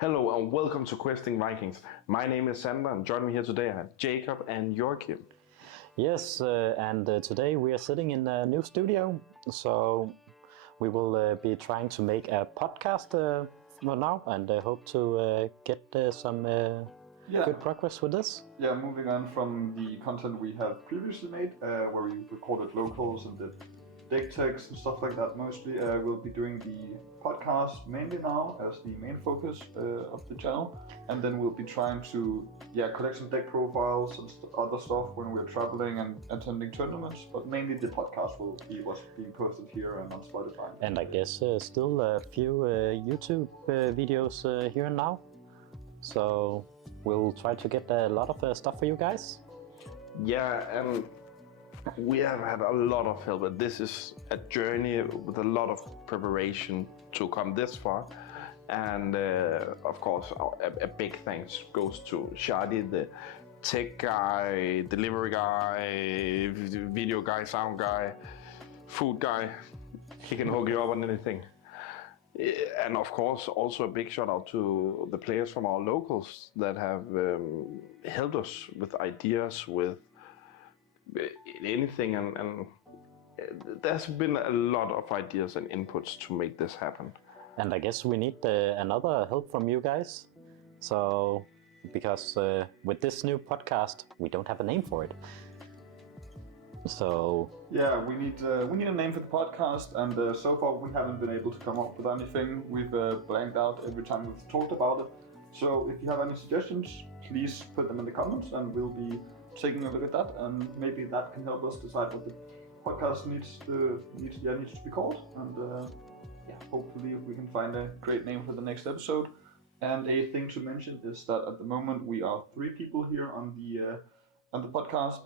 Hello and welcome to Questing Vikings. My name is Sander and joining me here today I have Jacob and Joachim. Yes, and today we are sitting in a new studio, so we will be trying to make a podcast now and hope to get some good progress with this. Yeah, moving on from the content we have previously made, where we recorded locals and did deck techs and stuff like that mostly, we'll be doing the podcast mainly now as the main focus of the channel, and then we'll be trying to collect some deck profiles and other stuff when we're traveling and attending tournaments, but mainly the podcast will be what's being posted here and on Spotify. And I guess still a few YouTube videos here and now, so we'll try to get a lot of stuff for you guys. Yeah, and we have had a lot of help, but this is a journey with a lot of preparation to come this far. And of course, a big thanks goes to Shadi, the tech guy, delivery guy, video guy, sound guy, food guy. He can hook you up on anything. And of course, also a big shout out to the players from our locals that have helped us with ideas, with anything, and there's been a lot of ideas and inputs to make this happen. And I guess we need another help from you guys. So, because with this new podcast, we don't have a name for it. So yeah, we need a name for the podcast, and so far we haven't been able to come up with anything. We've blanked out every time we've talked about it. So if you have any suggestions, please put them in the comments, and we'll be taking a look at that, and maybe that can help us decide what the podcast needs to be called, and hopefully we can find a great name for the next episode. And a thing to mention is that at the moment we are 3 people here on the podcast.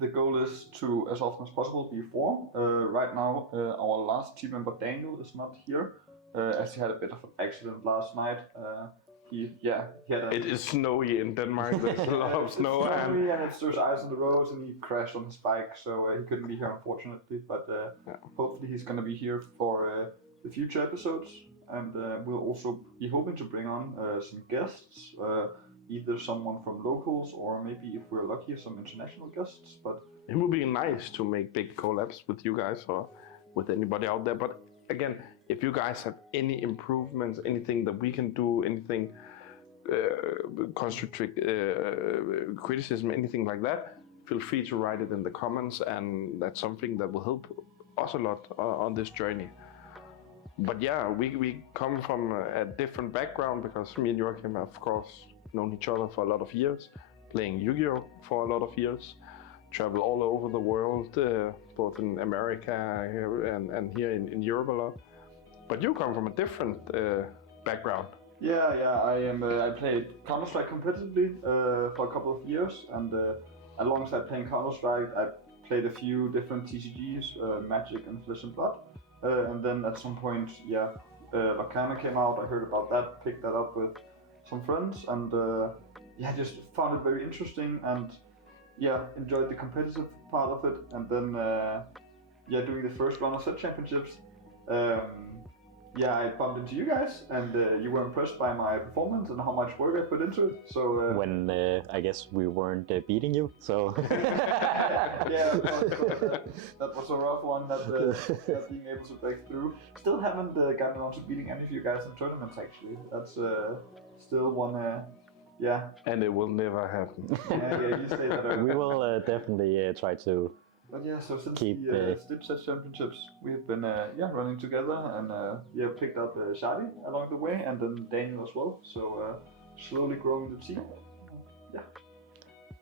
The goal is to, as often as possible, be 4. Right now, our last team member Daniel is not here, as he had a bit of an accident last night. It is snowy in Denmark. There's a lot of snow, and there's ice on the roads, and he crashed on his bike, so he couldn't be here unfortunately. But hopefully he's going to be here for the future episodes, and we'll also be hoping to bring on some guests, either someone from locals or maybe, if we're lucky, some international guests. But it would be nice to make big collabs with you guys or with anybody out there. But again, if you guys have any improvements, anything that we can do, anything constructive criticism, anything like that, feel free to write it in the comments, and that's something that will help us a lot on this journey. But yeah, we come from a different background, because me and Joachim have, of course, known each other for a lot of years, playing Yu-Gi-Oh! For a lot of years, travel all over the world, both in America and here in Europe a lot. But you come from a different background. Yeah, I played Counter-Strike competitively for a couple of years, and alongside playing Counter-Strike, I played a few different TCGs, Magic and Flesh and Blood. And then at some point, Lorcana came out. I heard about that, picked that up with some friends, and just found it very interesting, and enjoyed the competitive part of it. And then doing the first round of set championships, I bumped into you guys, and you were impressed by my performance and how much work I put into it. So when I guess we weren't beating you, so that was a rough one. Not being able to break through. Still haven't gotten around to beating any of you guys in tournaments. Actually, that's still one. And it will never happen. You say that. We will definitely try to. But so since the Stitch Set Championships, we've been running together, and picked up Shadi along the way, and then Daniel as well. So slowly growing the team. Yeah.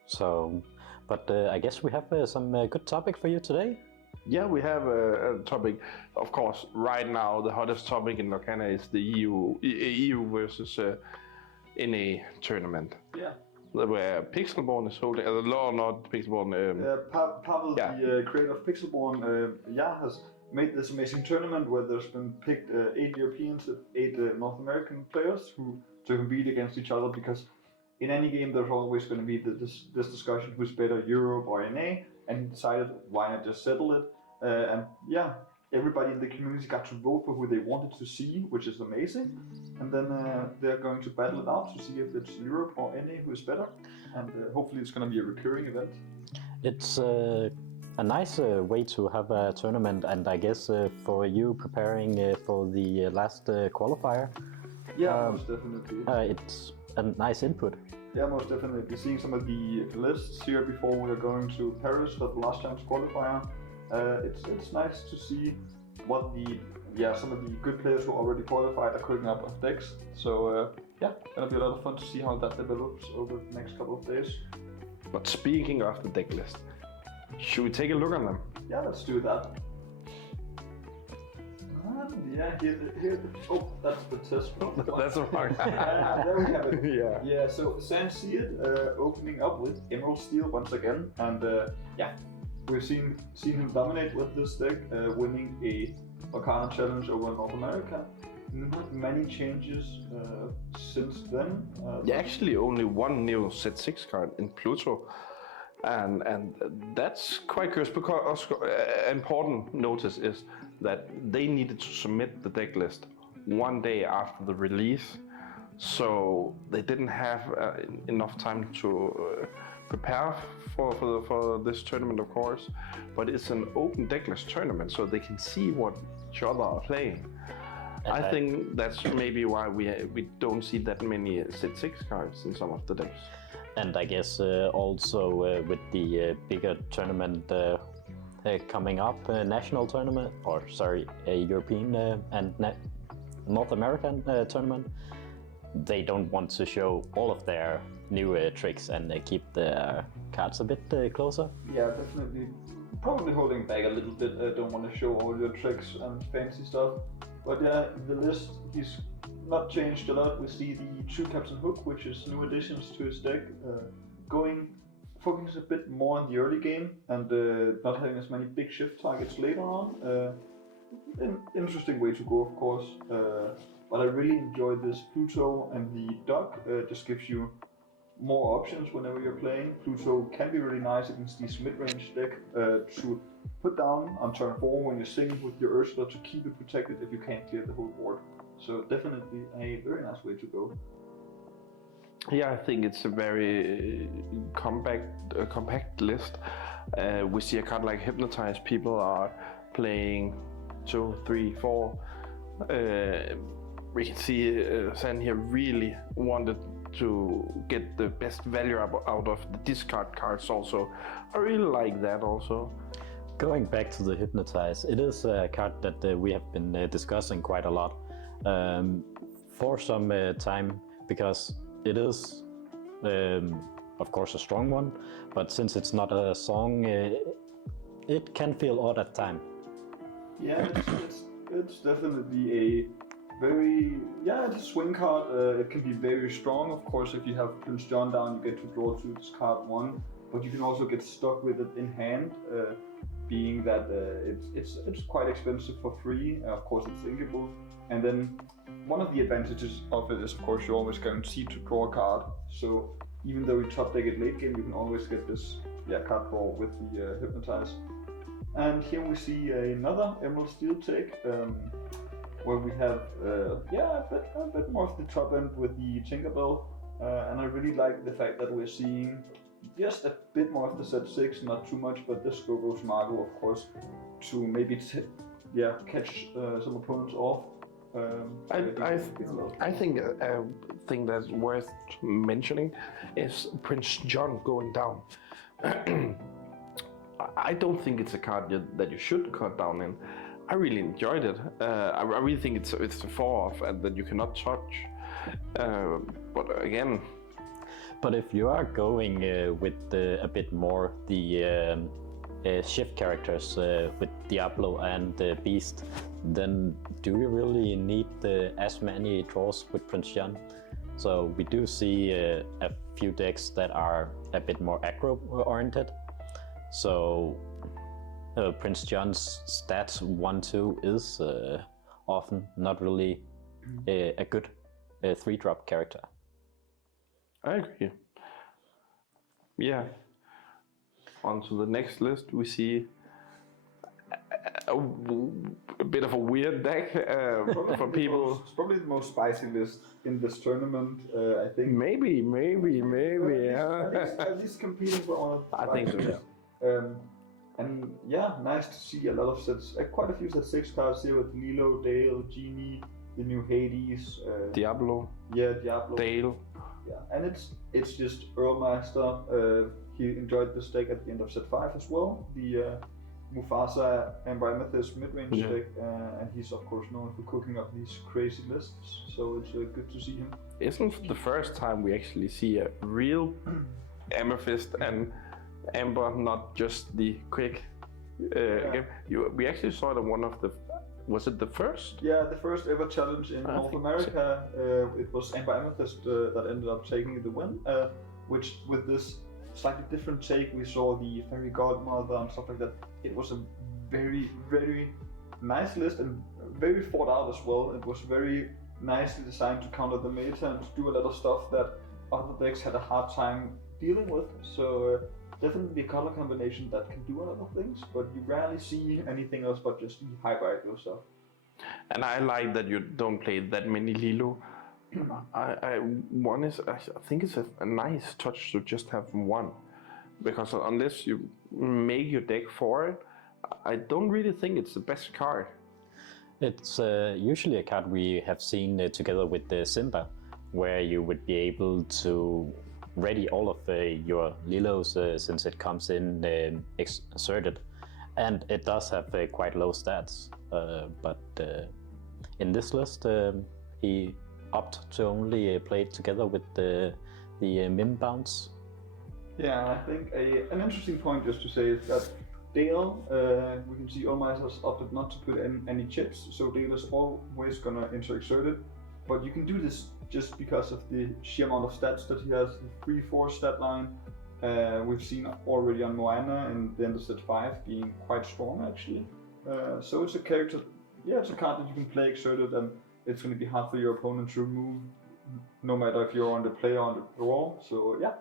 So, but I guess we have some good topic for you today. Yeah, we have a topic. Of course, right now the hottest topic in Lorcana is the EU versus NA tournament. Yeah. Where Pixelborn is holding, not Pixelborn. Pavel, the creator of Pixelborn, has made this amazing tournament where there's been picked 8 Europeans, 8 North American players to compete against each other, because in any game there's always going to be this discussion who's better, Europe or NA, and he decided why not just settle it. everybody in the community got to vote for who they wanted to see, which is amazing. And then they're going to battle it out to see if it's Europe or NA who is better. And hopefully it's going to be a recurring event. It's a nice way to have a tournament, and I guess for you preparing for the last qualifier, Yeah, most definitely. it's a nice input. Yeah, most definitely. Seeing some of the lists here before we are going to Paris for the last chance qualifier, it's nice to see what some of the good players who already qualified are cooking up of decks. So yeah, gonna be a lot of fun to see how that develops over the next couple of days. But speaking of the deck list, should we take a look on them? Yeah, let's do that. Yeah, oh, that's the test. That's a wrong. There we have it. Yeah. Yeah, so San Seed opening up with Emerald Steel once again, and yeah, we've seen him dominate with this deck, winning a Lorcana challenge over North America. Not many changes since then. Actually, only one new set 6 card in Pluto, and that's quite curious because important notice is that they needed to submit the deck list one day after the release, so they didn't have enough time to prepare for this tournament, of course. But it's an open deck list tournament, so they can see what each other are playing. I think that's maybe why we don't see that many set 6 cards in some of the decks. And I guess also with the bigger tournament coming up, national tournament, or sorry, a European and North American tournament, they don't want to show all of their new tricks and keep the cards a bit closer. Yeah, definitely. Probably holding back a little bit. Don't want to show all your tricks and fancy stuff. But yeah, the list, he's not changed a lot. We see the True Captain Hook, which is new additions to his deck, focus a bit more on the early game and not having as many big shift targets later on. An interesting way to go, of course. But I really enjoy this Pluto, and the Duck just gives you more options whenever you're playing. Pluto can be really nice against these mid-range deck to put down on turn 4 when you're singing with your Ursula to keep it protected if you can't clear the whole board. So definitely a very nice way to go. Yeah, I think it's a very compact list. We see a card like Hypnotize. People are playing 2, 3, 4. We can see San here really wanted to get the best value out of the discard cards also. I really like that also. Going back to the Hypnotize, it is a card that we have been discussing quite a lot for some time, because it is of course a strong one, but since it's not a song, it can feel odd at time. Yeah, it's definitely a very, it's a swing card. It can be very strong, of course. If you have Prince John down, you get to draw to discard 1, but you can also get stuck with it in hand, being that it's quite expensive for free. Of course, it's thinkable. And then one of the advantages of it is, of course, you're always guaranteed to draw a card. So even though you top deck it late game, you can always get this card draw with the Hypnotize. And here we see another Emerald Steel take, where we have a bit more of the top end with the Tinkerbell. And I really like the fact that we're seeing just a bit more of the set 6, not too much, but this goes Margot, of course, to maybe catch some opponents off. I think a thing that's worth mentioning is Prince John going down. I don't think it's a card that you should cut down in. I really enjoyed it. I really think it's a 4-off and that you cannot touch. But again. But if you are going with a bit more the shift characters with Diablo and Beast, then do we really need as many draws with Prince John? So we do see a few decks that are a bit more aggro oriented. So Prince John's stats 1-2 is often not really a good 3-drop character. I agree. Yeah. On to the next list, we see a bit of a weird deck for people. It's probably the most spicy list in this tournament, I think. Maybe, yeah. At least competing for one of the I think so, spiciest. And yeah, nice to see a lot of sets, quite a few set 6 cards here with Lilo, Dale, Genie, the new Hades, Diablo, Diablo, Dale. Yeah, and it's just Earlmaster. He enjoyed this deck at the end of set 5 as well. The Mufasa and Amethyst mid-range deck, and he's of course known for cooking up these crazy lists. So it's good to see him. Isn't the first time we actually see a real Amethyst and Amber, not just the quick game? We actually saw it in one of the. Was it the first? Yeah, the first ever challenge in North America. It was Amber Amethyst that ended up taking the win. Which, with this slightly different take, we saw the Fairy Godmother and stuff like that. It was a very, very nice list and very thought out as well. It was very nicely designed to counter the meta and to do a lot of stuff that other decks had a hard time dealing with. So definitely a color combination that can do a lot of things, but you rarely see anything else but just hybrid yourself. And I like that you don't play that many Lilo. I think it's a nice touch to just have one, because unless you make your deck for it, I don't really think it's the best card. It's usually a card we have seen together with the Simba, where you would be able to ready all of your Lilos since it comes in exerted, and it does have quite low stats, but in this list he opted to only play it together with the Mim bounce. Yeah, I think an interesting point just to say is that Dale, we can see Olmeister has opted not to put in any chips, so Dale is always gonna enter exerted, but you can do this just because of the sheer amount of stats that he has. The 3-4 stat line we've seen already on Moana in the end of set 5 being quite strong actually. So it's a character, it's a card that you can play exerted, and it's going to be hard for your opponent to remove, no matter if you're on the play or on the draw. So yeah,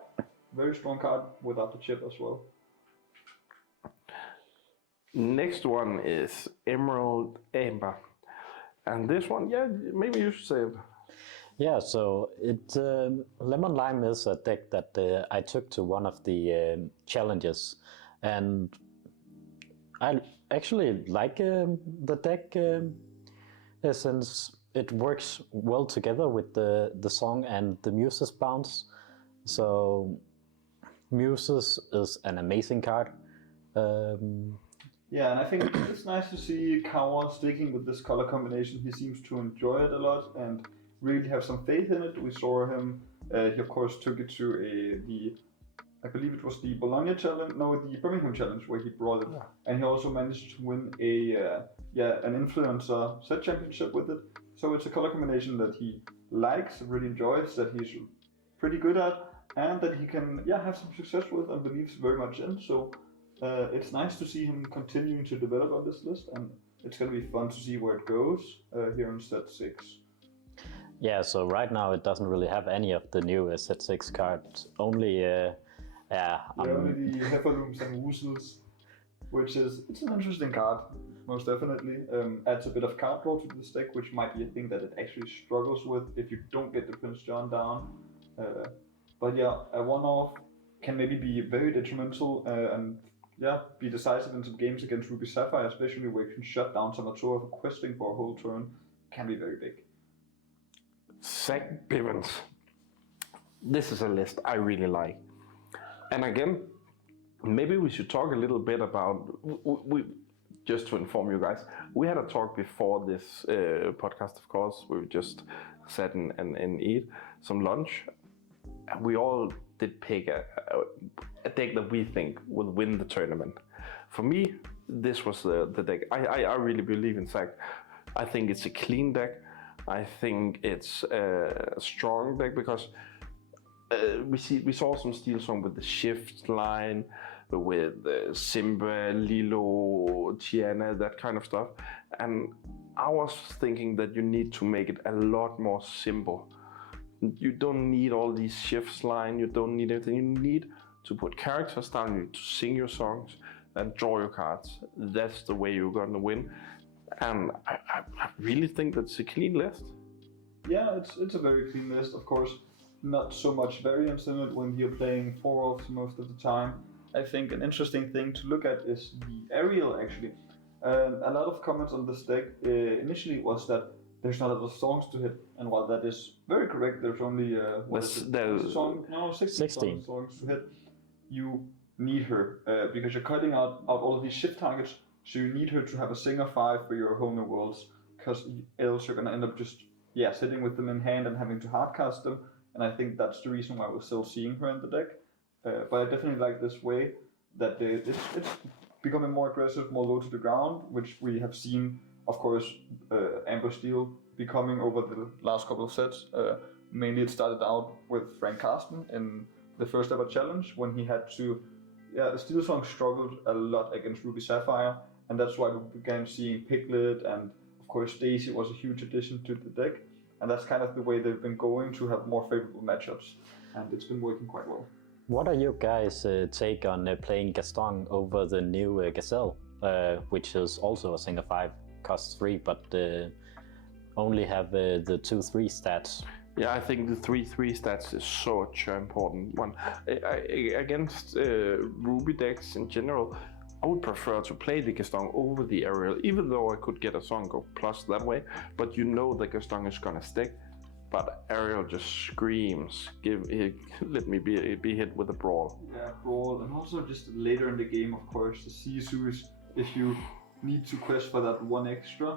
very strong card without the chip as well. Next one is Emerald Amber, and this one, maybe you should say it. Yeah, so Lemon Lime is a deck that I took to one of the challenges, and I actually like the deck since it works well together with the song and the Muses bounce. So Muses is an amazing card. Yeah, and I think it's nice to see Kawa sticking with this color combination. He seems to enjoy it a lot and really have some faith in it. We saw him, he of course took it to I believe it was the Bologna challenge, no, the Birmingham challenge where he brought it, and he also managed to win an influencer set championship with it. So it's a color combination that he likes, really enjoys, that he's pretty good at, and that he can have some success with and believes very much in. So it's nice to see him continuing to develop on this list, and it's going to be fun to see where it goes here in set 6. Yeah, so right now it doesn't really have any of the new set 6 cards, only only the Heffalooms and Woozles, which it's an interesting card, most definitely. Adds a bit of card draw to this deck, which might be a thing that it actually struggles with if you don't get the Prince John down. But yeah, a one-off can maybe be very detrimental and be decisive in some games against Ruby Sapphire, especially where you can shut down Samatora for questing for a whole turn. Can be very big. Zach Bivens. This is a list I really like. And again, maybe we should talk a little bit about, just to inform you guys, we had a talk before this podcast, of course. We just sat and eat some lunch. And we all did pick a deck that we think will win the tournament. For me, this was the deck. I really believe in Zach. I think it's a clean deck. I think it's a strong deck because we saw some Steel Song with the shift line, with Simba, Lilo, Tiana, that kind of stuff. And I was thinking that you need to make it a lot more simple. You don't need all these shifts line, you don't need anything. You need to put characters down, you need to sing your songs, and draw your cards. That's the way you're going to win. And I really think that's a clean list. Yeah, it's a very clean list. Of course, not so much variance in it when you're playing 4-offs most of the time. I think an interesting thing to look at is the aerial, actually. A lot of comments on this deck initially was that there's not a lot of songs to hit, and while that is very correct, there's only There's 16 songs to hit. You need her because you're cutting out all of these shift targets, so you need her to have a singer 5 for your whole new worlds, because else you're gonna end up just sitting with them in hand and having to hardcast them. And I think that's the reason why we're still seeing her in the deck. But I definitely like this way that it's becoming more aggressive, more low to the ground, which we have seen, of course, Amber Steel becoming over the last couple of sets. Mainly it started out with Frank Carsten in the first ever challenge when he had to, the Steel Song struggled a lot against Ruby Sapphire, and that's why we began seeing Piglet, and of course Daisy was a huge addition to the deck, and that's kind of the way they've been going to have more favorable matchups, and it's been working quite well. What are your guys' take on playing Gaston over the new Gazelle, which is also a singer 5, costs 3, but only have the 2-3 stats? Yeah, I think the 3-3 stats is such an important one. Against Ruby decks in general, I would prefer to play the Gaston over the aerial, even though I could get a song of plus that way, but you know the Gaston is gonna stick. But Ariel just screams, let me be hit with a brawl. Yeah, brawl, and also just later in the game, of course, the Sisu is, if you need to quest for that one extra,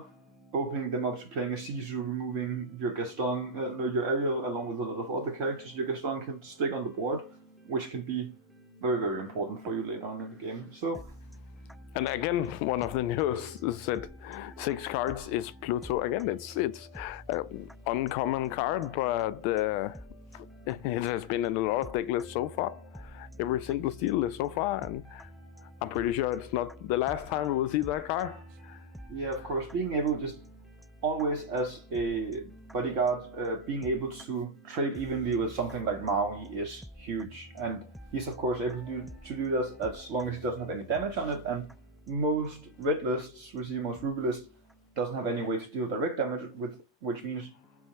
opening them up to playing a Sisu, removing your Gaston, your Ariel, along with a lot of other characters, your Gaston can stick on the board, which can be very, very important for you later on in the game. So. And again, one of the news said 6 cards is Pluto. Again, it's an uncommon card, but it has been in a lot of deck lists so far. Every single steel list so far, and I'm pretty sure it's not the last time we will see that card. Yeah, of course, being able just always as a bodyguard, being able to trade evenly with something like Maui is huge, and he's of course able to do this as long as he doesn't have any damage on it, and most red lists, we see most Ruby lists, doesn't have any way to deal direct damage with, which means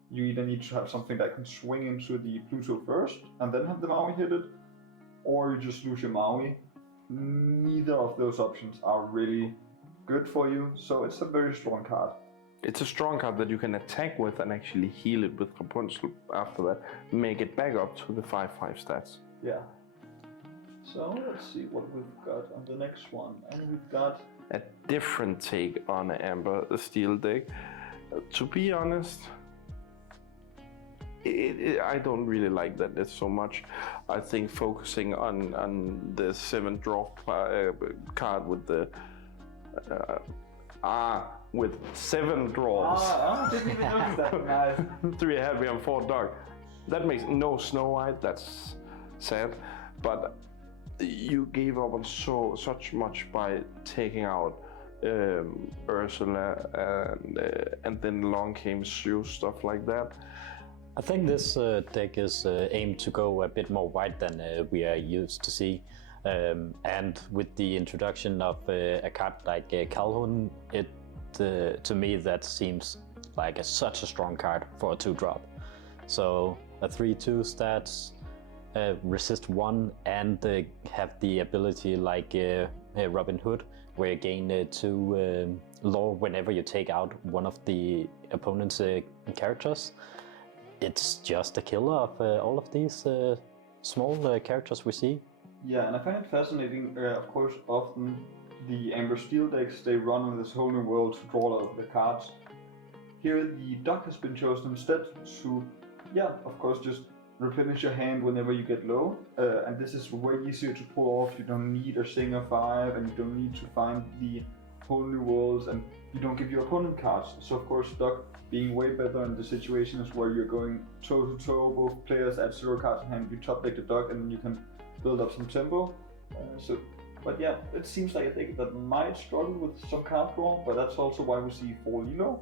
you either need to have something that can swing into the Pluto first and then have the Maui hit it, or you just lose your Maui. Neither of those options are really good for you, so it's a very strong card. It's a strong card that you can attack with and actually heal it with Rapunzel after that, make it back up to the 5/5 stats. Yeah. So let's see what we've got on the next one, and we've got a different take on an Amber Steel deck. To be honest, I don't really like that it's so much. I think focusing on the 7 draw card with the with 7 draws. I didn't even notice that. Nice. 3 heavy and 4 dark. That makes no Snow White. That's sad, but you gave up on such much by taking out Ursula and then along came Sue, stuff like that. I think this deck is aimed to go a bit more wide than we are used to see. And with the introduction of a card like Calhoun, to me that seems like such a strong card for a 2-drop. So a 3/2 stats, resist 1, and have the ability like Robin Hood, where you gain 2 lore whenever you take out one of the opponent's characters. It's just a killer of all of these small characters we see. Yeah, and I find it fascinating, of course, often the Amber Steel decks, they run on this whole new world to draw out the cards. Here the Duck has been chosen instead to, of course, just replenish your hand whenever you get low, and this is way easier to pull off. You don't need a Singer 5, and you don't need to find the whole new worlds, and you don't give your opponent cards. So of course Duck being way better in the situations where you're going toe to toe, both players at 0 cards in hand, you top deck the Duck and then you can build up some tempo. But yeah, it seems like a deck that might struggle with some card draw, but that's also why we see 4 Lilo.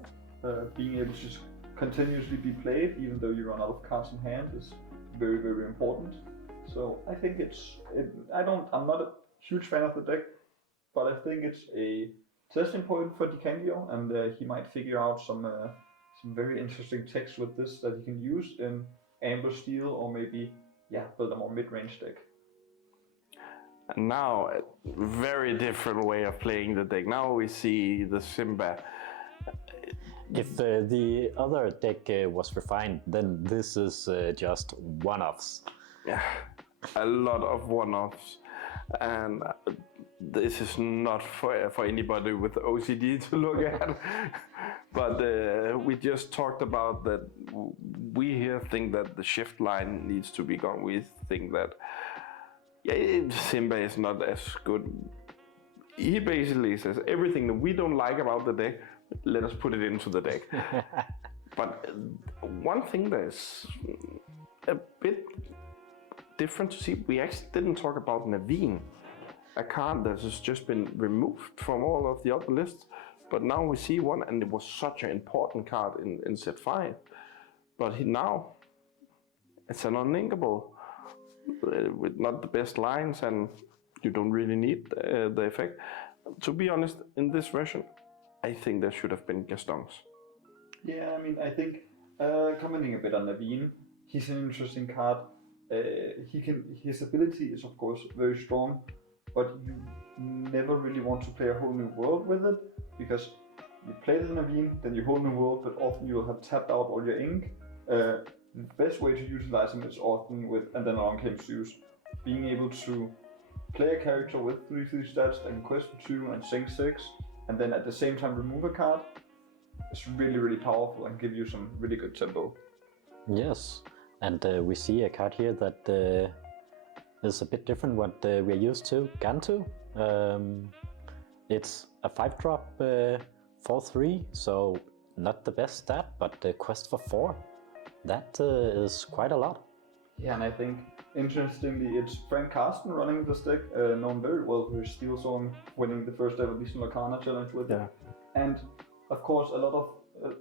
Being able to just continuously be played even though you run out of cards in hand is very, very important. So I think I'm not a huge fan of the deck. but I think it's a testing point for DiCandio, and he might figure out some very interesting text with this that he can use in ambush steel, or maybe build a more mid-range deck. And now, a very different way of playing the deck. Now we see the Simba. If the other deck was refined, then this is just one-offs. Yeah, a lot of one-offs. And this is not for anybody with OCD to look at. But we just talked about that we here think that the shift line needs to be gone. We think that Simba is not as good. He basically says everything that we don't like about the deck, let us put it into the deck. But one thing that is a bit different to see, we actually didn't talk about Naveen, a card that has just been removed from all of the other lists. But now we see one, and it was such an important card in set 5. But now, it's an unlinkable with not the best lines, and you don't really need the effect. To be honest, in this version, I think there should have been Gastons. Yeah, I mean, I think commenting a bit on Naveen, he's an interesting card. His ability is of course very strong, but you never really want to play a whole new world with it, because you play the Naveen, then you whole new world, but often you will have tapped out all your ink. The best way to utilize him is often with, and then along came Zeus, being able to play a character with 3/3 stats that can quest for 2 and sink 6, and then at the same time remove a card. It's really, really powerful and give you some really good tempo. Yes, and we see a card here that is a bit different what we're used to. Gantu. It's a 5-drop 4/3, so not the best stat, but quest for 4. That is quite a lot. Yeah, and I think interestingly, it's Frank Carsten running this deck, known very well for his Steel Song, winning the first ever decent Lorcana challenge with it. And of course, a lot of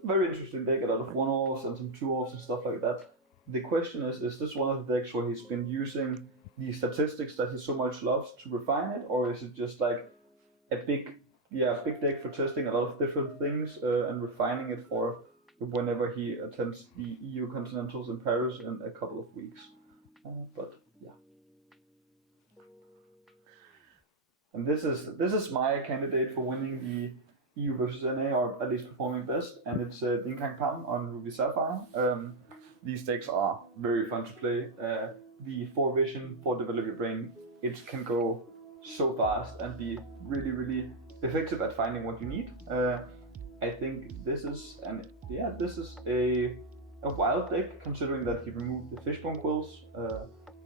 very interesting deck, a lot of 1-offs and some 2-offs and stuff like that. The question is this one of the decks where he's been using the statistics that he so much loves to refine it, or is it just like a big deck for testing a lot of different things and refining it for whenever he attends the EU Continentals in Paris in a couple of weeks? But yeah. And this is my candidate for winning the EU versus NA, or at least performing best, and it's Dinkang Pam on Ruby Sapphire. These decks are very fun to play. The 4 vision, 4 develop your brain, it can go so fast and be really, really effective at finding what you need. I think this is a wild deck, considering that he removed the Fishbone Quills.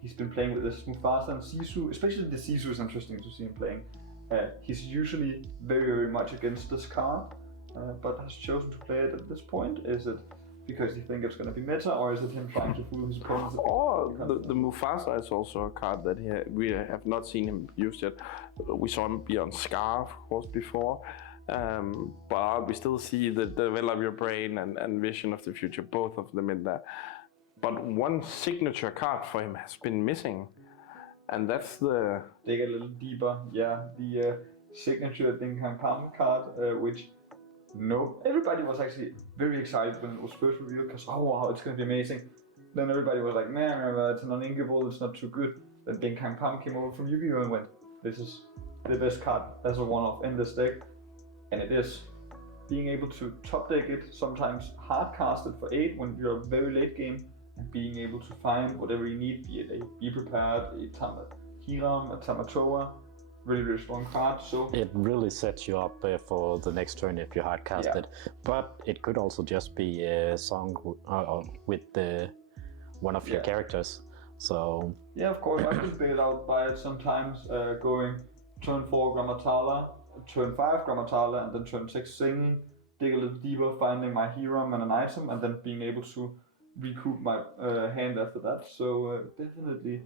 He's been playing with this Mufasa and Sisu, especially the Sisu is interesting to see him playing. He's usually very, very much against this card, but has chosen to play it at this point. Is it because you think it's going to be meta, or is it him trying to fool his opponents? Or the Mufasa is also a card that we have not seen him use yet. We saw him be on Scar, of course, before. But we still see the develop your brain and vision of the future, both of them in there. But one signature card for him has been missing, and that's the... Dig a little deeper, the signature Dinkang Pam card, which everybody was actually very excited when it was first revealed, because oh wow, it's gonna be amazing. Then everybody was like, man, it's an uninkable, it's not too good. Then Dinkang Pam came over from Yu-Gi-Oh and went, this is the best card as a one-off in this deck. And it is. Being able to top deck it, sometimes hard cast it for 8 when you're very late game, and being able to find whatever you need, be it a Be Prepared, a Hiram, a Tamatoa, really, really strong card. So it really sets you up for the next turn if you hard cast it. But it could also just be a song with one of your characters. So yeah, of course, I've been bailed out by it sometimes, going turn 4 Grammatala, turn 5 Grammatala, and then turn 6 singing, dig a little deeper, finding my Hiram and an item, and then being able to recoup my hand after that. So definitely,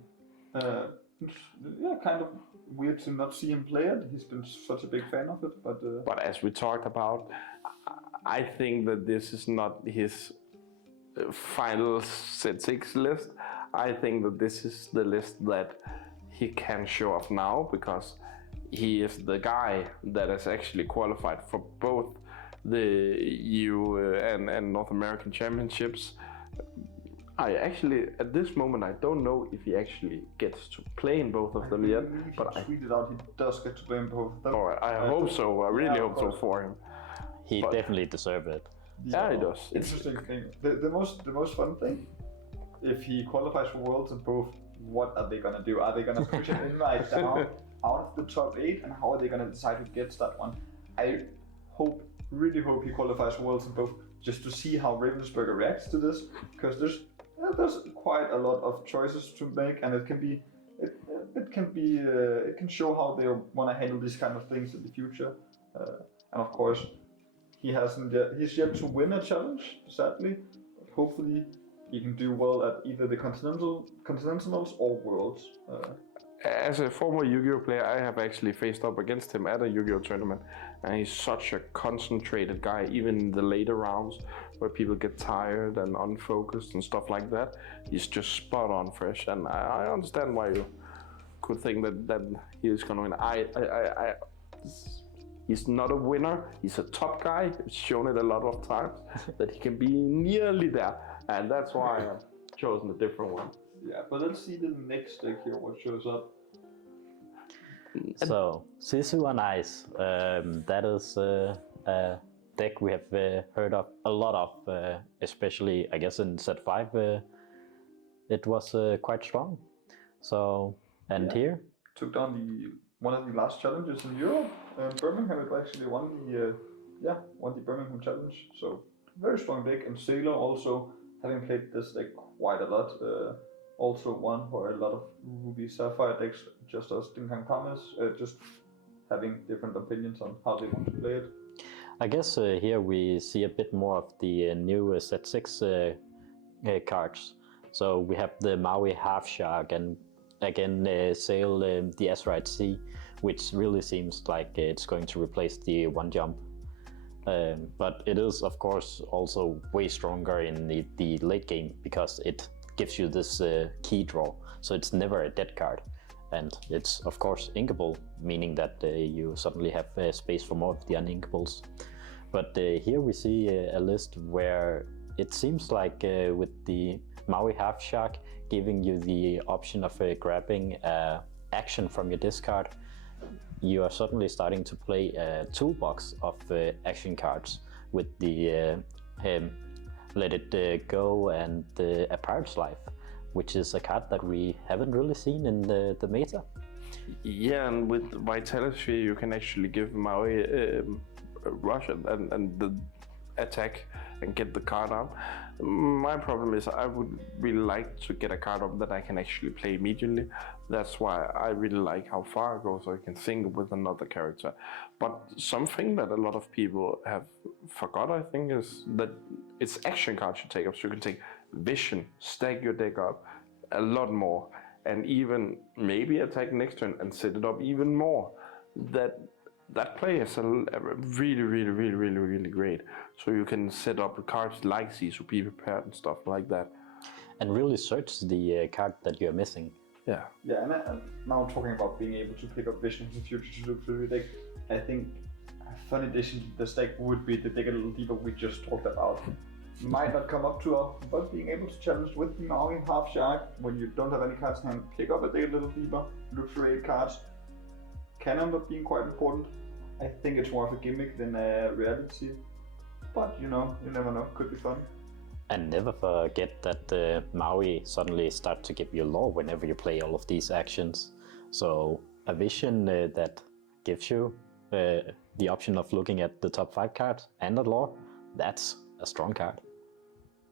kind of weird to not see him play it. He's been such a big fan of it, but as we talked about, I think that this is not his final set 6 list. I think that this is the list that he can show off now, because he is the guy that is actually qualified for both the EU and North American championships. I actually, at this moment, I don't know if he actually gets to play in both of them yet. But I tweeted out he does get to play in both of them. I hope so. I really hope so for him. He definitely deserves it. Yeah, he does. Interesting thing. The most fun thing, if he qualifies for Worlds in both, what are they gonna do? Are they gonna push an invite down out of the top 8, and how are they gonna decide who gets that one? I really hope he qualifies for Worlds in both, just to see how Ravensburger reacts to this, because there's quite a lot of choices to make, and it can show how they want to handle these kind of things in the future. And of course, he's yet to win a challenge, sadly. But hopefully, he can do well at either the Continentals or Worlds. As a former Yu-Gi-Oh player, I have actually faced up against him at a Yu-Gi-Oh tournament, and he's such a concentrated guy, even in the later rounds where people get tired and unfocused and stuff like that. He's just spot on fresh, and I understand why you could think that he is going to win. He's not a winner, he's a top guy. He's shown it a lot of times that he can be nearly there, and that's why I've chosen a different one. Yeah, but let's see the next deck here, what shows up. So, Sisu on Ice, that is a deck we have heard of a lot of, especially I guess in set 5 it was quite strong. So, and here? Took down one of the last challenges in Europe, Birmingham. It actually won the Birmingham challenge, so very strong deck. And Sailor also, having played this deck quite a lot, also one for a lot of Ruby Sapphire decks, just as Dinkham Thomas, just having different opinions on how they want to play it. I guess here we see a bit more of the new set 6 cards. So we have the Maui Half Shark, and again Sail the Azurite Sea, which really seems like it's going to replace the one jump. But it is of course also way stronger in the late game, because it gives you this key draw, so it's never a dead card, and it's of course inkable, meaning that you suddenly have space for more of the uninkables. But here we see a list where it seems like with the Maui Half Shark giving you the option of grabbing action from your discard, you are suddenly starting to play a toolbox of action cards with the Let It Go and A Pirate's Life, which is a card that we haven't really seen in the meta. Yeah, and with Vitality you can actually give Maui rush and the attack and get the card out. My problem is I would really like to get a card up that I can actually play immediately. That's why I really like how far it goes, so I can think with another character. But something that a lot of people have forgot, I think, is that it's action cards you take up. So you can take Vision, stack your deck up a lot more, and even maybe attack next turn and set it up even more. That play is really great. So you can set up cards like Sisu, be prepared and stuff like that. And really search the card that you're missing. Yeah, and now talking about being able to pick up Vision in the future to look through the deck, I think a fun addition to this deck would be the Dig a Little Deeper we just talked about. Might not come up too often, but being able to challenge with the Maui Half Shark when you don't have any cards in hand, pick up a Dig a Little Deeper, look through 8 cards, can end up being quite important. I think it's more of a gimmick than a reality, but you never know, could be fun. And never forget that Maui suddenly starts to give you lore whenever you play all of these actions. So a Vision that gives you the option of looking at the top 5 cards and the lore, that's a strong card.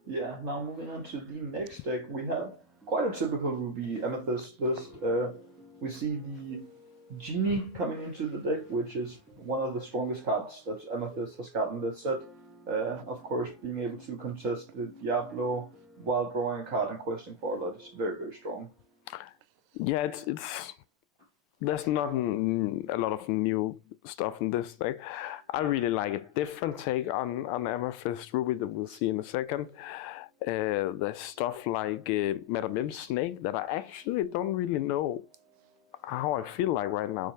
Yeah, now moving on to the next deck, we have quite a typical Ruby Amethyst list. We see the Genie coming into the deck, which is one of the strongest cards that Amethyst has gotten this set. Of course, being able to contest the Diablo while drawing a card and questing for a lot is very strong. Yeah, there's not a lot of new stuff in this deck. I really like a different take on Amethyst Ruby that we'll see in a second. There's stuff like Madame Snake that I actually don't really know how I feel like right now.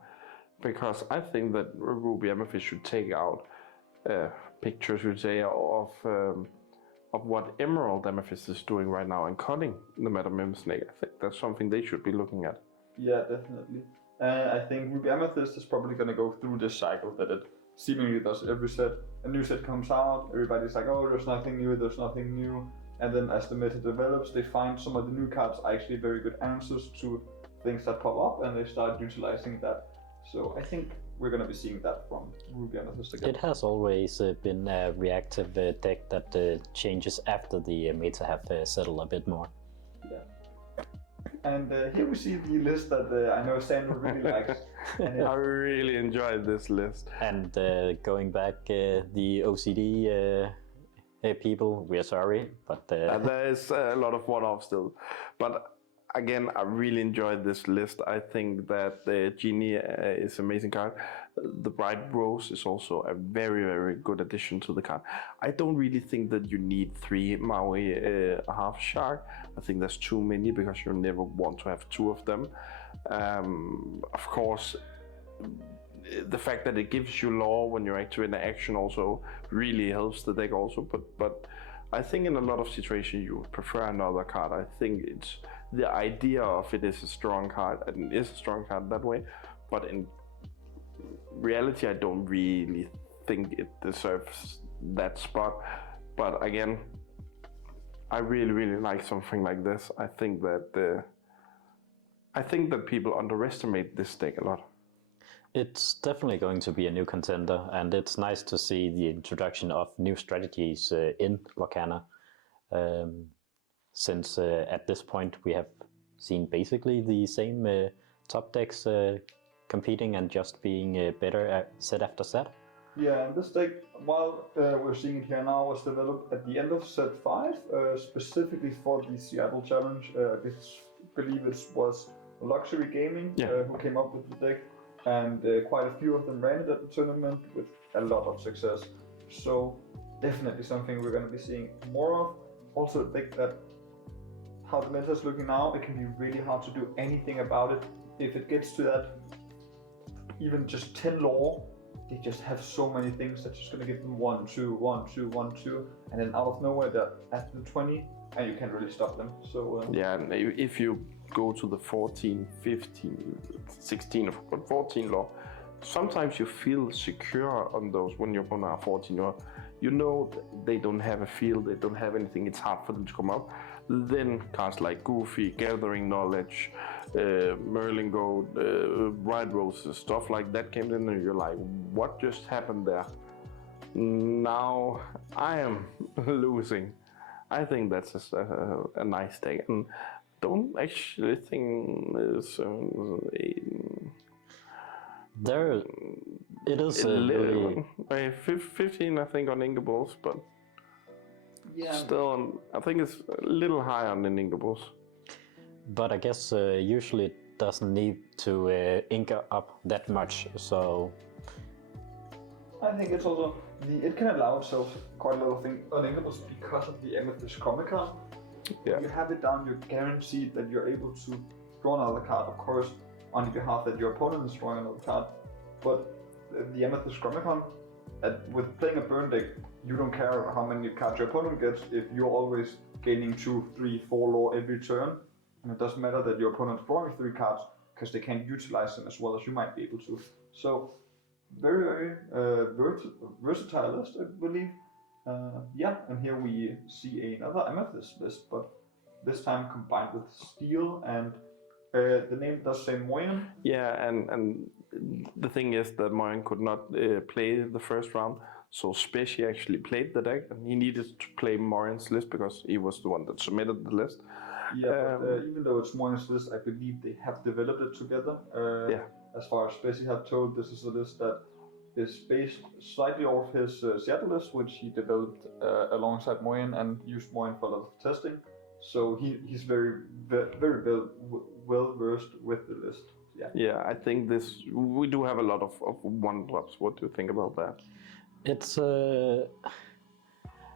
because I think that Ruby Amethyst should take out pictures, you say, of what Emerald Amethyst is doing right now and cutting the Metamim Snake. I think that's something they should be looking at. Yeah, definitely. And I think Ruby Amethyst is probably going to go through this cycle that it seemingly does every set. A new set comes out, everybody's like, oh, there's nothing new. And then as the meta develops, they find some of the new cards are actually very good answers to things that pop up, and they start utilizing that. So I think we're going to be seeing that from Ruby Amethyst again. It has always been a reactive deck that changes after the meta have settled a bit more. Yeah. And here we see the list that I know Sandra really likes. And I really enjoyed this list. And going back, the OCD people, we are sorry, but there is a lot of one-off still. But again, I really enjoyed this list. I think that the Genie is an amazing card. The Bright Rose is also a very, very good addition to the card. I don't really think that you need 3 Maui Half Shark. I think that's too many because you never want to have 2 of them. Of course, the fact that it gives you law when you're activating action also really helps the deck also. But I think in a lot of situations you would prefer another card. I think it's the idea of it is a strong card, and it is a strong card that way, but in reality I don't really think it deserves that spot. But again, I really like something like this. I think that people underestimate this deck a lot. it's definitely going to be a new contender, and it's nice to see the introduction of new strategies in Lorcana. Since at this point we have seen basically the same top decks competing and just being better set after set. yeah, and this deck, while we're seeing it here now, was developed at the end of set 5, specifically for the Seattle Challenge. I believe it was Luxury Gaming who came up with the deck, and quite a few of them ran it at the tournament with a lot of success. So definitely something we're going to be seeing more of. Also, I think that how the meta is looking now, it can be really hard to do anything about it. If it gets to that, even just 10 lore, they just have so many things that's just going to give them 1, 2, 1, 2, 1, 2, and then out of nowhere they're at the 20, and you can't really stop them. So yeah, and if you go to the 14, 15, 16, or 14 lore, sometimes you feel secure on those when you're on a 14 lore. You know they don't have a field, they don't have anything, it's hard for them to come up. Then cards like Goofy, Gathering Knowledge, Merlin Gold, Bright Roses, stuff like that came in, and you're like, what just happened there? Now I am losing. I think that's a nice deck, and don't actually think it's There, it is 11, 15 I think on Ingables, but yeah, still, I think it's a little high on the Ingables. but I guess usually it doesn't need to ink up that much, so I think it's also it can allow itself quite a lot of things on Ingables because of the Amethyst Comic Con. Yeah. You have it down, you're guaranteed that you're able to draw another card, of course, on behalf that your opponent is drawing another card. But the Amethyst Comic Con, with playing a burn deck, you don't care how many cards your opponent gets if you're always gaining 2, 3, 4 lore every turn. And it doesn't matter that your opponent's drawing 3 cards because they can't utilize them as well as you might be able to. So, very, very versatile list, I believe. Yeah, and here we see another Amethyst list, but this time combined with Steel, and the name does say Moyen. Yeah, and the thing is that Moyen could not play the first round, so Speci actually played the deck, and he needed to play Moyen's list because he was the one that submitted the list. Yeah, but even though it's Moyen's list, I believe they have developed it together. As far as Speci had told, this is a list that is based slightly off his Seattle list, which he developed alongside Moyen and used Moyen for a lot of testing. So he's very well versed with the list. Yeah. Yeah, I think we do have a lot of one drops. What do you think about that? it's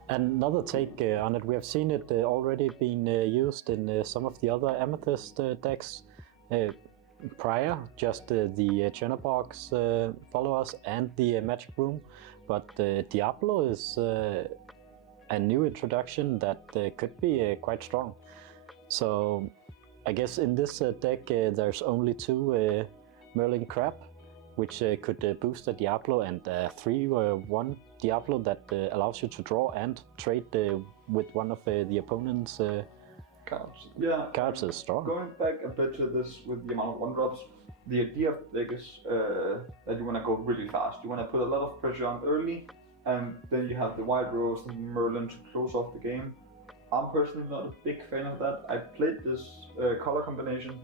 another take on it. We have seen it already being used in some of the other Amethyst decks. prior, just the Chernobog's followers and the Magic Room, but Diablo is a new introduction that could be quite strong. So I guess in this deck there's only 2 Merlin Crab, which could boost the Diablo, and 3/1 Diablo that allows you to draw and trade with one of the opponent's Cards. Yeah. cards is strong. Going back a bit to this with the amount of 1-drops, the idea of the deck is that you want to go really fast. You want to put a lot of pressure on early, and then you have the White Rose and Merlin to close off the game. I'm personally not a big fan of that. I played this color combination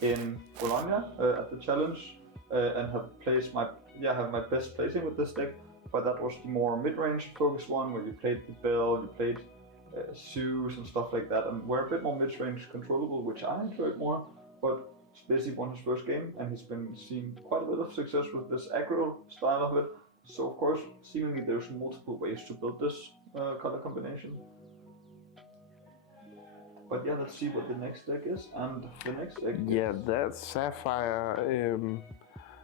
in Bologna at the challenge and have my best placing with this deck. But that was the more mid-range focus one where you played the Bell, you played Zeus and stuff like that, and were a bit more mid-range controllable, which I enjoyed more. But he's basically won his first game, and he's been seeing quite a bit of success with this aggro style of it. So of course, seemingly there's multiple ways to build this color combination. But yeah, let's see what the next deck is, and the next deck. Yeah, that's Sapphire.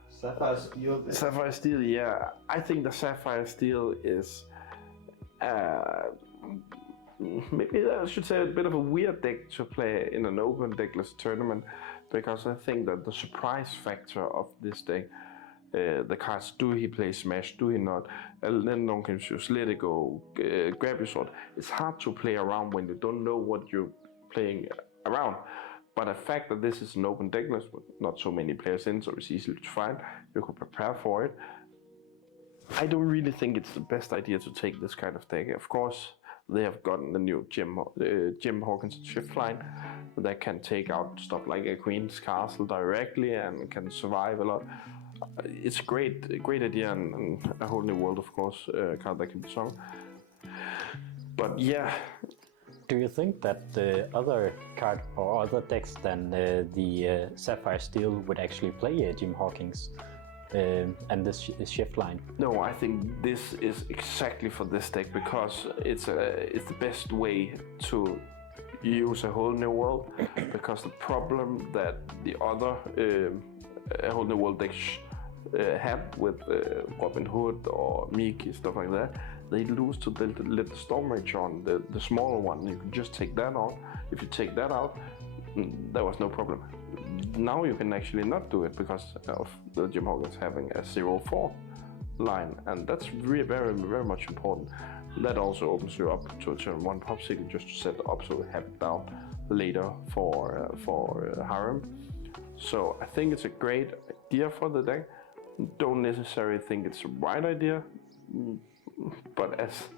Sapphire Steel. Deck. Sapphire Steel. Yeah, I think the Sapphire Steel is maybe I should say a bit of a weird deck to play in an open deckless tournament, because I think that the surprise factor of this deck, the cards, do he play Smash, do he not, and then no one can choose Let It Go, Grab Your Sword. It's hard to play around when you don't know what you're playing around. But the fact that this is an open decklist with not so many players in, so it's easy to find, you could prepare for it. I don't really think it's the best idea to take this kind of deck. Of course, they have gotten the new Jim Hawkins shift line that can take out stuff like a Queen's Castle directly and can survive a lot. It's a great idea, and a whole new world, of course, card that can be sung. But yeah. Do you think that the other card or other decks than the Sapphire Steel would actually play Jim Hawkins and this shift line? No, I think this is exactly for this deck, because it's the best way to use a whole new world. Because the problem that the other a whole new world decks have with Robin Hood or Mickey, stuff like that, they lose to the little Storm Rage on, the smaller one. You can just take that on. If you take that out, there was no problem. Now you can actually not do it because of the Jim Hawkins having a 0/4 line, and that's very, very much important. That also opens you up to a turn 1 Popsicle just to set up so we have it down later for Harem. So I think it's a great idea for the deck. Don't necessarily think it's the right idea, but as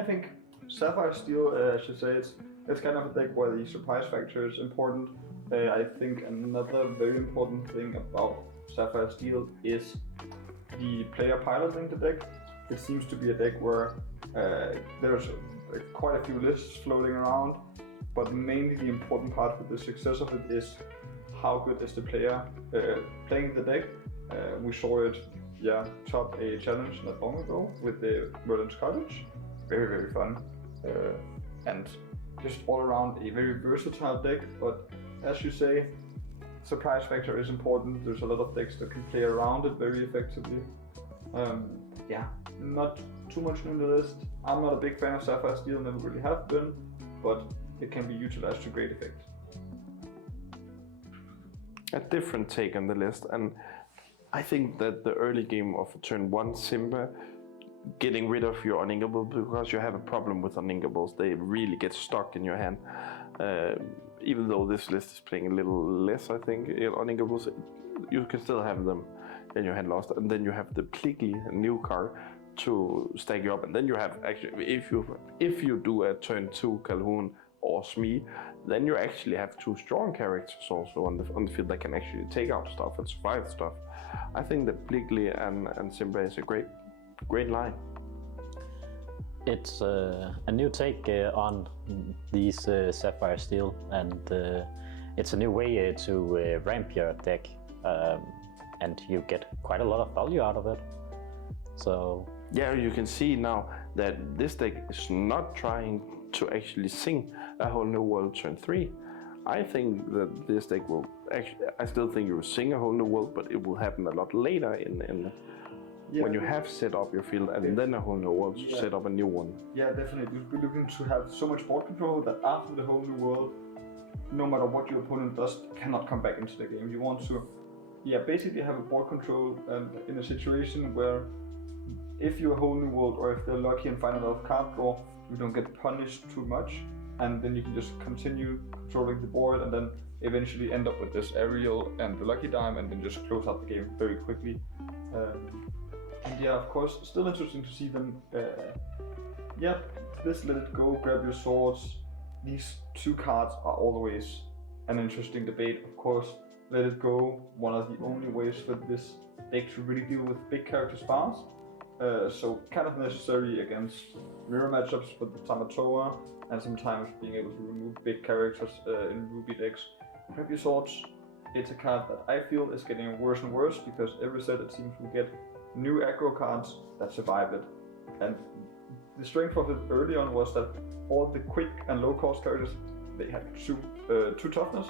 I think Sapphire Steel, I should say, it's kind of a deck where the surprise factor is important. I think another very important thing about Sapphire Steel is the player piloting the deck. It seems to be a deck where there's quite a few lists floating around, but mainly the important part with the success of it is how good is the player playing the deck. We saw it top a challenge not long ago with the Merlin's Cottage. Very, very fun. And just all around a very versatile deck, but as you say, surprise factor is important. There's a lot of decks that can play around it very effectively. Not too much new in the list. I'm not a big fan of Sapphire Steel, never really have been, but it can be utilized to great effect. A different take on the list, and I think that the early game of turn 1 Simba, getting rid of your uninkable, because you have a problem with uninkables, they really get stuck in your hand. Even though this list is playing a little less, I think, uninkables, you can still have them in your hand lost, and then you have the Plickly, a new card, to stack you up, and then you have actually, if you do a turn 2 Calhoun or Smee, then you actually have 2 strong characters also on the field that can actually take out stuff and survive stuff. I think that Plickly and Simba is a great line. It's a new take on these Sapphire Steel, and it's a new way to ramp your deck, and you get quite a lot of value out of it. So yeah, you can see now that this deck is not trying to actually sing a whole new world turn 3. I think that this deck will actually, I still think you will sing a whole new world, but it will happen a lot later when you have set up your field and then a whole new world to set up a new one. Yeah, definitely. You'll be looking to have so much board control that after the whole new world, no matter what your opponent does, cannot come back into the game. You want to, basically have a board control and in a situation where if you're a whole new world or if they're lucky and find a lot of card draw, you don't get punished too much, and then you can just continue controlling the board and then eventually end up with this aerial and the lucky dime and then just close out the game very quickly. And of course, still interesting to see them. This Let It Go, Grab Your Swords. These two cards are always an interesting debate. Of course, Let It Go, one of the only ways for this deck to really deal with big characters fast. So kind of necessary against mirror matchups with the Tamatoa, and sometimes being able to remove big characters in Ruby decks. Grab Your Swords, it's a card that I feel is getting worse and worse because every set it seems we get new aggro cards that survive it. And the strength of it early on was that all the quick and low cost characters, they had two toughness.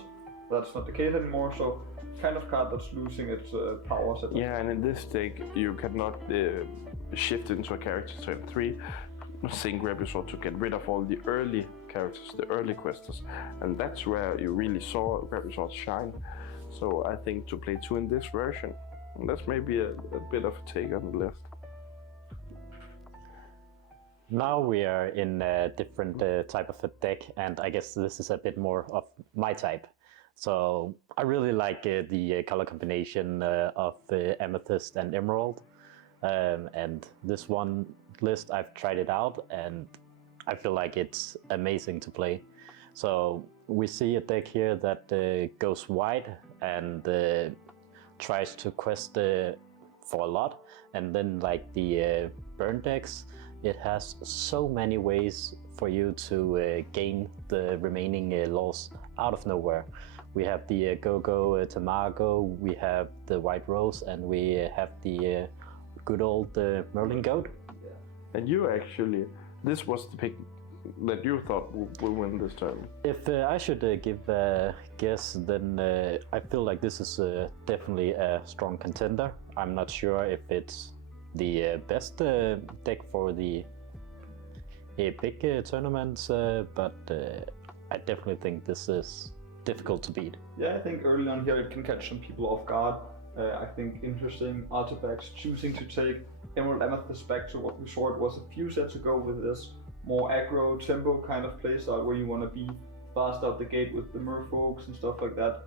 That's not the case anymore, so kind of card that's losing its power set. Yeah, and in this deck you cannot shift into a character turn 3, sing Grab Your Sword to get rid of all the early characters, the early questers, and that's where you really saw Grab Your Sword shine. So I think to play 2 in this version, that's maybe a bit of a take on the list. Now we are in a different type of a deck, and I guess this is a bit more of my type. So I really like the color combination of Amethyst and Emerald, and this one list I've tried it out and I feel like it's amazing to play. So we see a deck here that goes wide and tries to quest for a lot, and then like the burn decks, it has so many ways for you to gain the remaining laws out of nowhere. We have the Go-Go Tamago, we have the White Rose, and we have the good old Merlin Goat. And you actually, this was the pick that you thought will win this term. If I should give a guess, then I feel like this is definitely a strong contender. I'm not sure if it's the best deck for the big tournaments, but I definitely think this is difficult to beat. Yeah, I think early on here it can catch some people off guard. I think interesting artifacts choosing to take Emerald Amethyst back to what we saw it was a few sets ago with this more aggro tempo kind of playstyle where you want to be fast out the gate with the merfolks and stuff like that.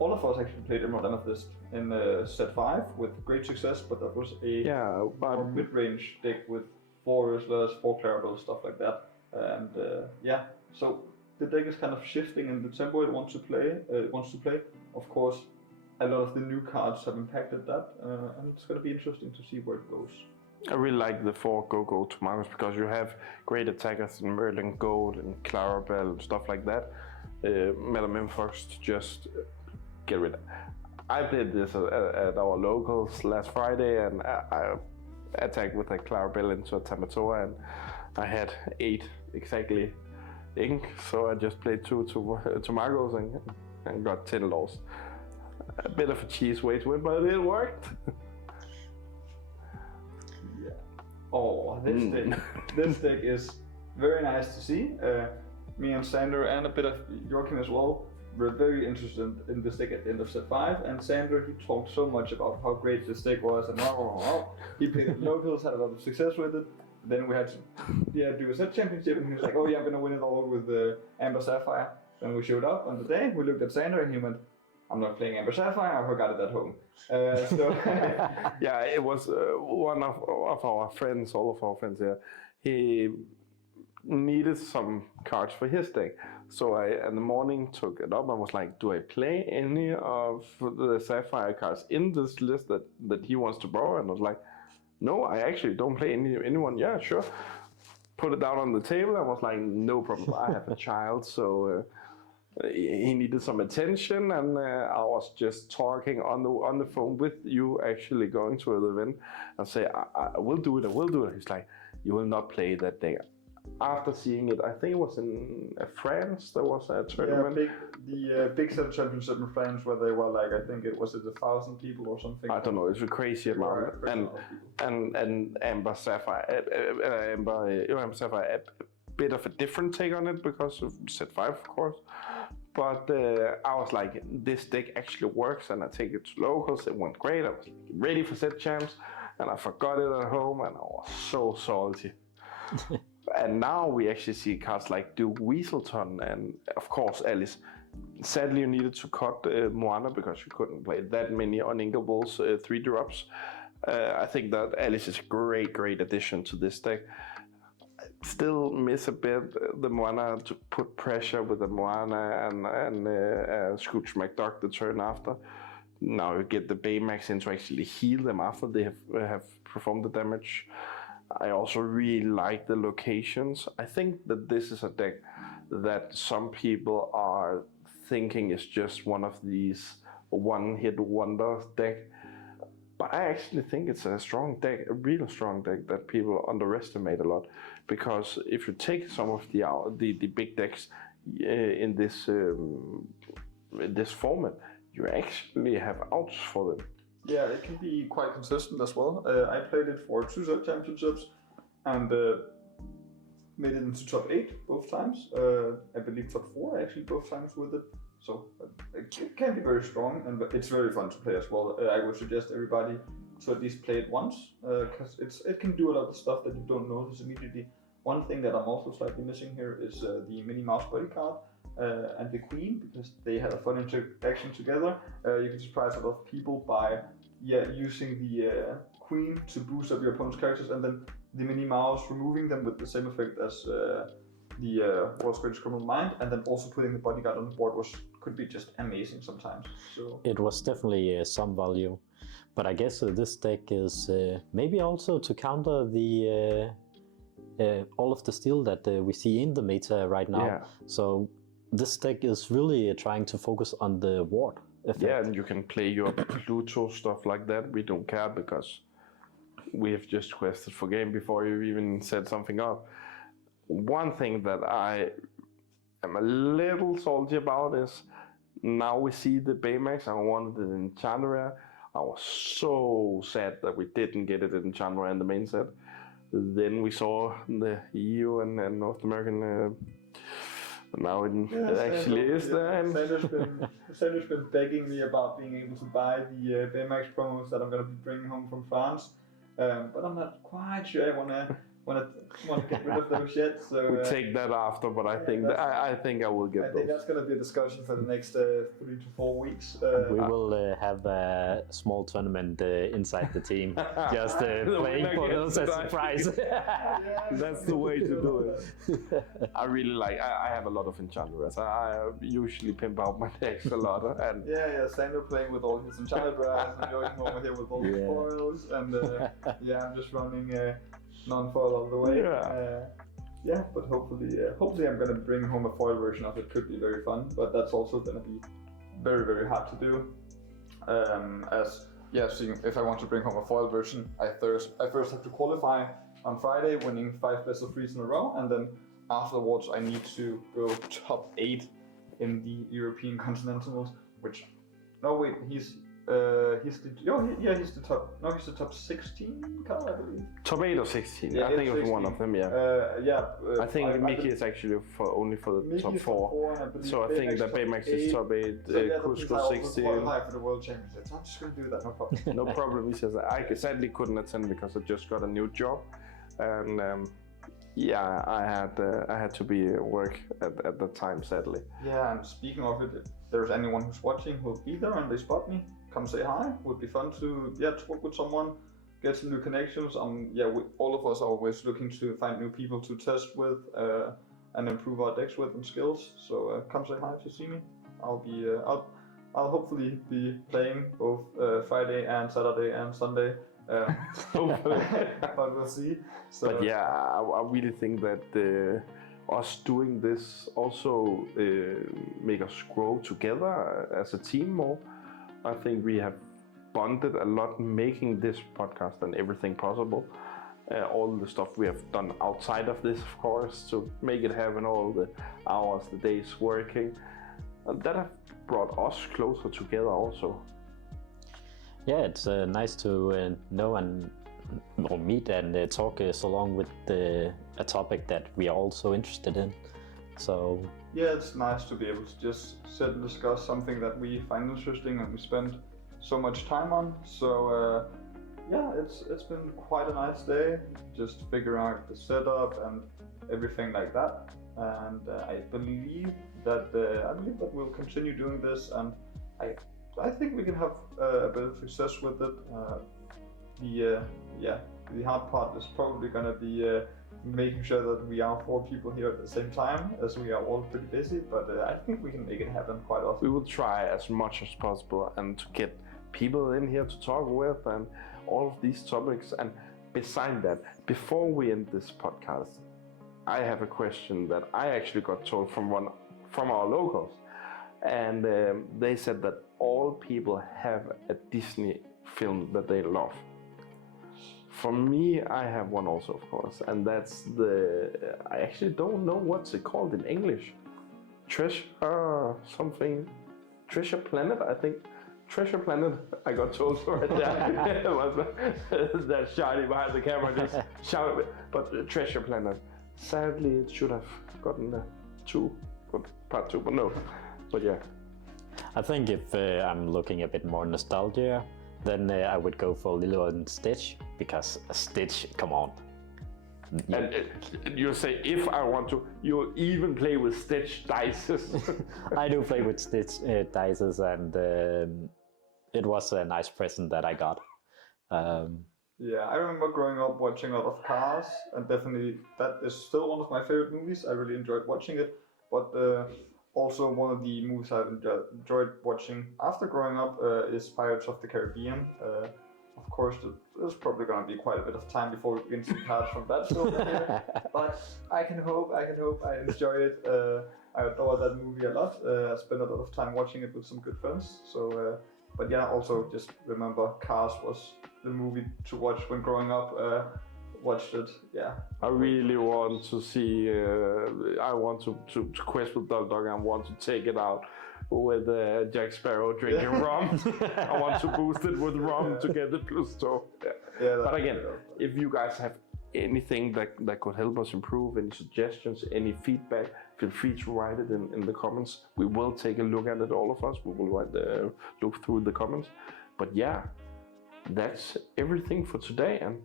All of us actually played Emerald Amethyst in set 5 with great success, but that was a more mid-range deck with 4 Ursula's, 4 Clarabelle, stuff like that. And so the deck is kind of shifting in the tempo it wants to play. Of course, a lot of the new cards have impacted that, and it's going to be interesting to see where it goes. I really like the 4 Go-Go Tomatoes because you have great attackers in Merlin Gold and Clarabelle and stuff like that. Metamorphos to just get rid of. I played this at our locals last Friday, and I attacked with a Clarabelle into a Tamatoa, and I had 8 exactly ink, so I just played 2 Tomagos and got 10 laws. A bit of a cheese way to win, but it worked. This deck is very nice to see. Me and Sander and a bit of Joachim as well were very interested in this deck at the end of set 5, and Sander, he talked so much about how great this deck was, and he played it locals, had a lot of success with it. Then we had to do a set championship, and he was like, oh yeah, I'm gonna win it all with Amber Sapphire. Then we showed up on the day, we looked at Sander and he went, I'm not playing Amber Sapphire, I forgot it at home. Yeah, it was one of our friends, all of our friends here. He needed some cards for his deck. So I, in the morning, took it up and was like, do I play any of the Sapphire cards in this list that he wants to borrow? And I was like, no, I actually don't play anyone. Yeah, sure. Put it down on the table. I was like, no problem. I have a child, so he needed some attention, and I was just talking on the phone with you, actually going to the event and say, I will do it. He's like, you will not play that deck. after seeing it, I think it was in France, there was a tournament. The big set championship in France where they were like, I think it was 1,000 people or something. I don't know, it's a crazy amount. And Amber Sapphire, Amber Sapphire, a bit of a different take on it because of set 5, of course. But I was like, this deck actually works, and I take it to locals. It went great. I was ready for set champs, and I forgot it at home, and I was so salty. And now we actually see cards like Duke Weaselton and, of course, Alice. Sadly, you needed to cut Moana because you couldn't play that many uninkables 3-drops. I think that Alice is a great addition to this deck. Still miss a bit the Moana to put pressure with the Moana and Scrooge McDuck the turn after. Now you get the Baymax in to actually heal them after they have performed the damage. I also really like the locations. I think that this is a deck that some people are thinking is just one of these one-hit wonder deck. But I actually think it's a strong deck, a real strong deck that people underestimate a lot. Because if you take some of the big decks in this format, you actually have outs for them. Yeah, it can be quite consistent as well. I played it for 2 set championships and made it into top 8 both times. I believe top 4 actually both times with it. So it can be very strong, and it's very fun to play as well. I would suggest everybody to at least play it once, because it can do a lot of stuff that you don't notice immediately. One thing that I'm also slightly missing here is the Minnie Mouse bodyguard and the Queen, because they had a fun interaction together. You can surprise a lot of people by using the Queen to boost up your opponent's characters, and then the Minnie Mouse removing them with the same effect as the World's Greatest Criminal Mind, and then also putting the bodyguard on the board could be just amazing sometimes. So it was definitely some value, but I guess this deck is maybe also to counter the all of the steel that we see in the meta right now. Yeah. So this deck is really trying to focus on the ward effect. Yeah, and you can play your Pluto stuff like that. We don't care because we have just quested for game before you even said something up. One thing that I am a little salty about is now we see the Baymax. I wanted it in Chandra. I was so sad that we didn't get it in Chandra in the main set. Then we saw the EU and North American. Now it actually is there. Sander's been begging me about being able to buy the Baymax promos that I'm going to be bringing home from France, but I'm not quite sure I want to get rid of those yet. So we take that after, but I think I will get those. I think that's going to be a discussion for the next 3 to 4 weeks. We will have a small tournament inside the team, just playing for those as a prize. That's the way to do it. I really like. I have a lot of enchanters. I usually pimp out my decks a lot, and Sander playing with all his enchanters, and Joachim over here with all the foils, and I'm just running non-foil all the way. But hopefully I'm gonna bring home a foil version of it. Could be very fun, but that's also gonna be very, very hard to do. Seeing if I want to bring home a foil version, I first have to qualify on Friday, winning 5 best of 3s in a row, and then afterwards I need to go top 8 in the European Continentals. He's the top 16 card, I believe. Top 8 or 16? Yeah, I think it was 16. One of them, I think Mickey is actually only for the top 4. So I think that Baymax is top 8, Cusco 16. For the World Championships. I'm just going to do that, no problem. No problem, he says. I sadly couldn't attend because I just got a new job. And I had to be at work at the time, sadly. Yeah, and speaking of it, if there's anyone who's watching who'll be there and they spot me, come say hi. Would be fun to talk with someone, get some new connections. All of us are always looking to find new people to test with and improve our decks with and skills. So come say hi if you see me. I'll hopefully be playing both Friday and Saturday and Sunday. Hopefully, but we'll see. So, but I really think that us doing this also make us grow together as a team more. I think we have bonded a lot making this podcast and everything possible. all the stuff we have done outside of this, of course, to make it happen, all the hours, the days working. And that have brought us closer together also. Yeah, it's nice to know and or meet and talk so long with a topic that we are also interested in. So yeah, it's nice to be able to just sit and discuss something that we find interesting and we spend so much time on. So yeah, it's been quite a nice day, just figuring out the setup and everything like that. And I believe that we'll continue doing this, and I think we can have a bit of success with it. The hard part is probably gonna be making sure that we are 4 people here at the same time, as we are all pretty busy. But I think we can make it happen quite often. We will try as much as possible and to get people in here to talk with and all of these topics. And beside that, before we end this podcast, I have a question that I actually got told from our locals, and they said that all people have a Disney film that they love. For me, I have one also, of course, and that's I actually don't know what's it called in English. Treasure Planet, I think. Treasure Planet, I got told right there. That Charlie behind the camera just shouted, but Treasure Planet. Sadly, it should have gotten part 2, but no. But yeah. I think if I'm looking a bit more nostalgia, then I would go for Lilo and Stitch, because Stitch, come on. And you say, if I want to, you'll even play with Stitch dices. I do play with Stitch dices, and it was a nice present that I got. Yeah, I remember growing up watching a lot of Cars, and definitely that is still one of my favorite movies. I really enjoyed watching it, but also one of the movies I've enjoyed watching after growing up is Pirates of the Caribbean. Of course, there's probably going to be quite a bit of time before we begin to cards from that film here, but I can hope I enjoy it. I adore that movie a lot. I spent a lot of time watching it with some good friends. So, but yeah, also just remember Cars was the movie to watch when growing up. Watched it, yeah. I really want to see. I want to quest with Dog. I want to take it out with Jack Sparrow drinking rum. I want to boost it with rum to get the plus store. Yeah. But again, if you guys have anything that could help us improve, any suggestions, any feedback, feel free to write it in the comments. We will take a look at it, all of us. We will look through the comments. But yeah, that's everything for today, and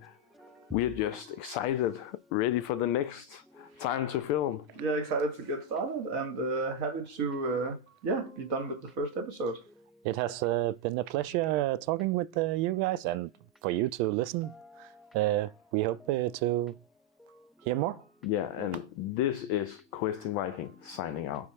we're just excited, ready for the next time to film. Yeah, excited to get started, and happy to be done with the first episode. It has been a pleasure talking with you guys, and for you to listen. We hope to hear more. Yeah, and this is Questing Viking signing out.